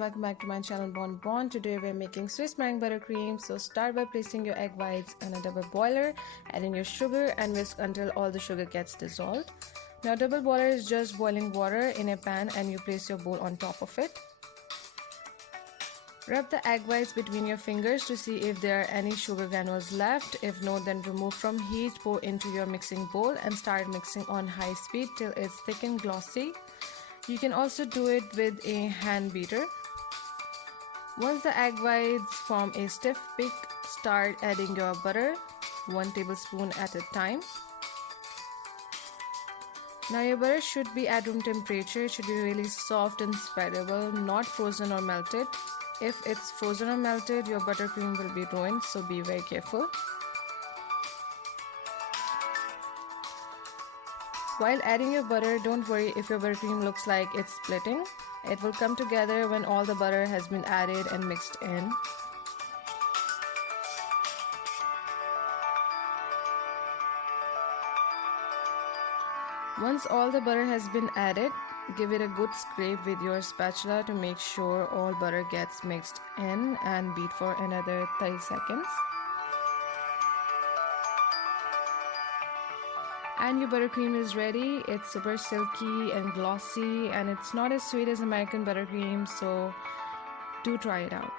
welcome back to my channel Bon. Today we're making Swiss meringue buttercream. So start by placing your egg whites in a double boiler, add in your sugar and whisk until all the sugar gets dissolved. Now double boiler is just boiling water in a pan and you place your bowl on top of it. Rub the egg whites between your fingers to see if there are any sugar granules left. If no, then remove from heat, pour into your mixing bowl and start mixing on high speed till it's thick and glossy. You can also do it with a hand beater. Once the egg whites form a stiff peak, start adding your butter, 1 tablespoon at a time. Now your butter should be at room temperature. It should be really soft and spreadable, not frozen or melted. If it's frozen or melted, your buttercream will be ruined, so be very careful. While adding your butter, don't worry if your buttercream looks like it's splitting. It will come together when all the butter has been added and mixed in. Once all the butter has been added, give it a good scrape with your spatula to make sure all butter gets mixed in and beat for another 30 seconds. And your buttercream is ready. It's super silky and glossy and it's not as sweet as American buttercream, so do try it out.